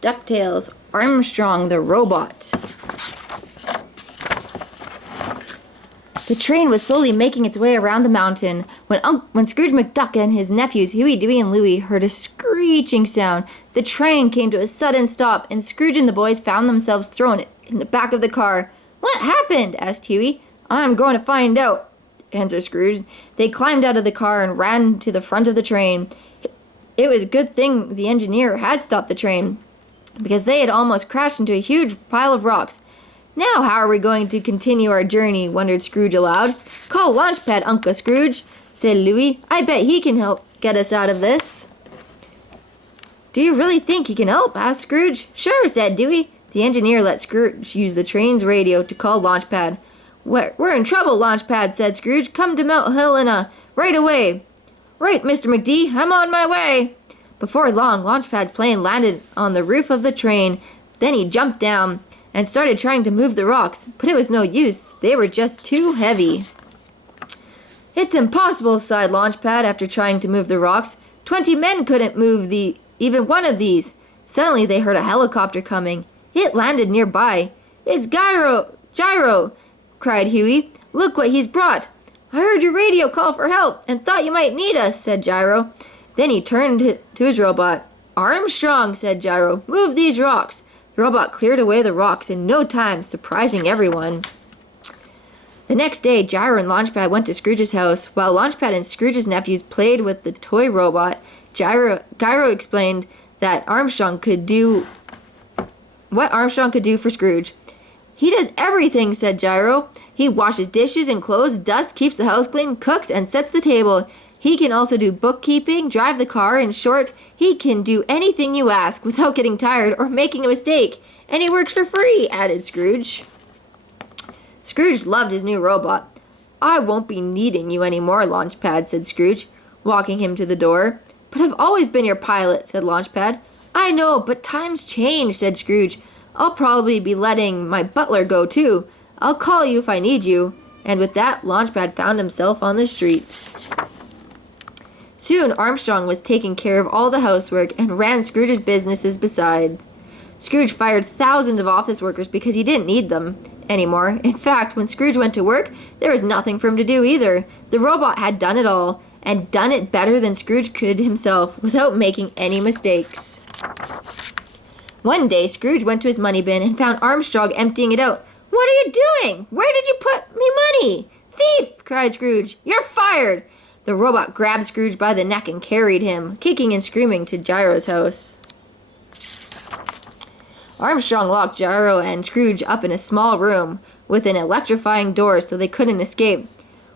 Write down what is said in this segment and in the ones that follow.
DuckTales, Armstrong the robot. The train was slowly making its way around the mountain when Scrooge McDuck and his nephews Huey, Dewey, and Louie heard a screeching sound. The train came to a sudden stop, and Scrooge and the boys found themselves thrown in the back of the car. "What happened?" asked Huey. "I'm going to find out," answered Scrooge. They climbed out of the car and ran to the front of the train. It was a good thing the engineer had stopped the train, because they had almost crashed into a huge pile of rocks. "Now how are we going to continue our journey?" wondered Scrooge aloud. "Call Launchpad, Uncle Scrooge," said Louie. "I bet he can help get us out of this." "Do you really think he can help?" asked Scrooge. "Sure," said Dewey. The engineer let Scrooge use the train's radio to call Launchpad. We're in trouble, Launchpad," said Scrooge. "Come to Mount Helena right away." "Right, Mr. McD, I'm on my way." Before long, Launchpad's plane landed on the roof of the train. Then he jumped down and started trying to move the rocks, but it was no use. They were just too heavy. "It's impossible," sighed Launchpad after trying to move the rocks. 20 men couldn't move even one of these. Suddenly they heard a helicopter coming. It landed nearby. "It's Gyro, cried Huey. "Look what he's brought." "I heard your radio call for help and thought you might need us," said Gyro. Then he turned to his robot. "Armstrong," said Gyro, "move these rocks." The robot cleared away the rocks in no time, surprising everyone. The next day, Gyro and Launchpad went to Scrooge's house. While Launchpad and Scrooge's nephews played with the toy robot, Gyro explained that Armstrong could do what Armstrong could do for Scrooge. "He does everything," said Gyro. "He washes dishes and clothes, dusts, keeps the house clean, cooks, and sets the table. He can also do bookkeeping, drive the car. In short, he can do anything you ask without getting tired or making a mistake. And he works for free," added Scrooge. Scrooge loved his new robot. "I won't be needing you anymore, Launchpad," said Scrooge, walking him to the door. "But I've always been your pilot," said Launchpad. "I know, but times change," said Scrooge. "I'll probably be letting my butler go too. I'll call you if I need you." And with that, Launchpad found himself on the streets. Soon Armstrong was taking care of all the housework and ran Scrooge's businesses besides. Scrooge fired thousands of office workers because he didn't need them anymore. In fact, when Scrooge went to work, there was nothing for him to do either. The robot had done it all, and done it better than Scrooge could himself, without making any mistakes. One day, Scrooge went to his money bin and found Armstrong emptying it out. "What are you doing? Where did you put me money?" "Thief!" cried Scrooge. "You're fired!" The robot grabbed Scrooge by the neck and carried him, kicking and screaming, to Gyro's house. Armstrong locked Gyro and Scrooge up in a small room with an electrifying door so they couldn't escape.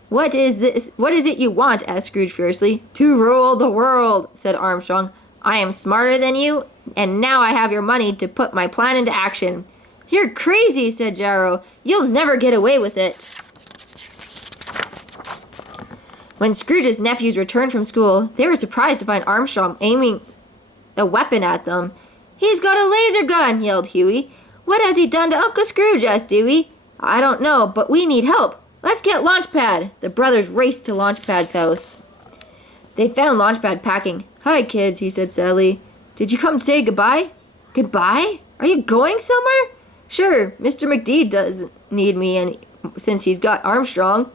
"What is this? What is it you want?" asked Scrooge fiercely. "To rule the world," said Armstrong. "I am smarter than you, and now I have your money to put my plan into action." "You're crazy," said Gyro. "You'll never get away with it." When Scrooge's nephews returned from school, they were surprised to find Armstrong aiming a weapon at them. "He's got a laser gun," yelled Huey. "What has he done to Uncle Scrooge?" asked Dewey. "I don't know, but we need help. Let's get Launchpad." The brothers raced to Launchpad's house. They found Launchpad packing. "Hi, kids," he said sadly. "Did you come to say goodbye?" "Goodbye? Are you going somewhere?" "Sure, Mr. McD doesn't need me since he's got Armstrong."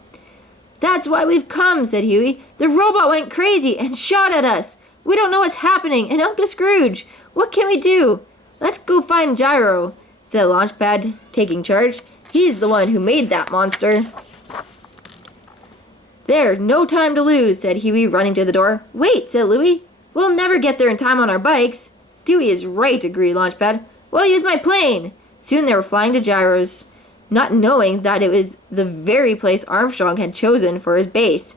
"That's why we've come," said Huey. "The robot went crazy and shot at us. We don't know what's happening, and Uncle Scrooge. What can we do?" "Let's go find Gyro," said Launchpad, taking charge. "He's the one who made that monster." "There's no time to lose," said Huey, running to the door. "Wait," said Louie. "We'll never get there in time on our bikes." "Dewey is right," agreed Launchpad. "We'll use my plane." Soon they were flying to Gyro's, not knowing that it was the very place Armstrong had chosen for his base.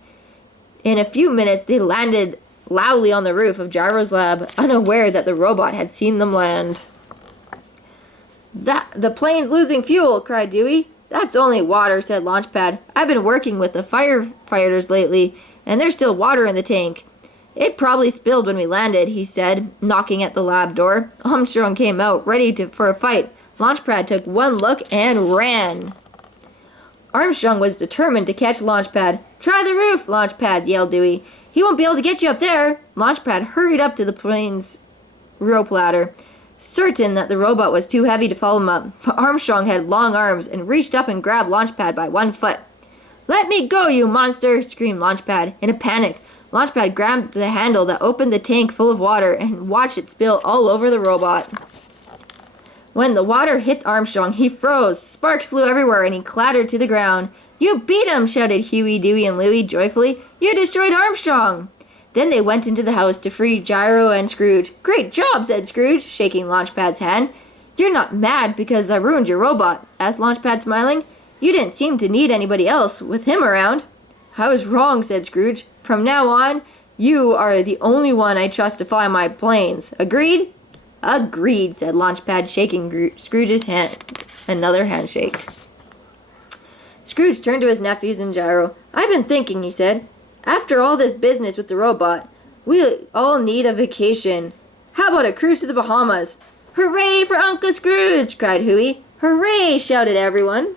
In a few minutes, they landed loudly on the roof of Gyro's lab, unaware that the robot had seen them land. "The plane's losing fuel," cried Dewey. "That's only water," said Launchpad. "I've been working with the firefighters lately, and there's still water in the tank." "It probably spilled when we landed," he said, knocking at the lab door. Armstrong came out, ready for a fight. Launchpad took one look and ran. Armstrong was determined to catch Launchpad. "Try the roof, Launchpad," yelled Dewey. "He won't be able to get you up there." Launchpad hurried up to the plane's rope ladder. certain that the robot was too heavy to follow him up. But Armstrong had long arms and reached up and grabbed Launchpad by one foot. "Let me go, you monster!" screamed Launchpad. In a panic, Launchpad grabbed the handle that opened the tank full of water and watched it spill all over the robot. When the water hit Armstrong, he froze. Sparks flew everywhere and he clattered to the ground. "You beat him!" shouted Huey, Dewey, and Louie joyfully. "You destroyed Armstrong!" Then they went into the house to free Gyro and Scrooge. "Great job," said Scrooge, shaking Launchpad's hand. "You're not mad because I ruined your robot?" asked Launchpad, smiling. "You didn't seem to need anybody else with him around." "I was wrong," said Scrooge. "From now on, you are the only one I trust to fly my planes. Agreed?" "Agreed," said Launchpad, shaking Scrooge's hand. Another handshake. Scrooge turned to his nephews and Gyro. "I've been thinking," he said. "After all this business with the robot, we all need a vacation. How about a cruise to the Bahamas?" "Hooray for Uncle Scrooge!" cried Huey. "Hooray!" shouted everyone.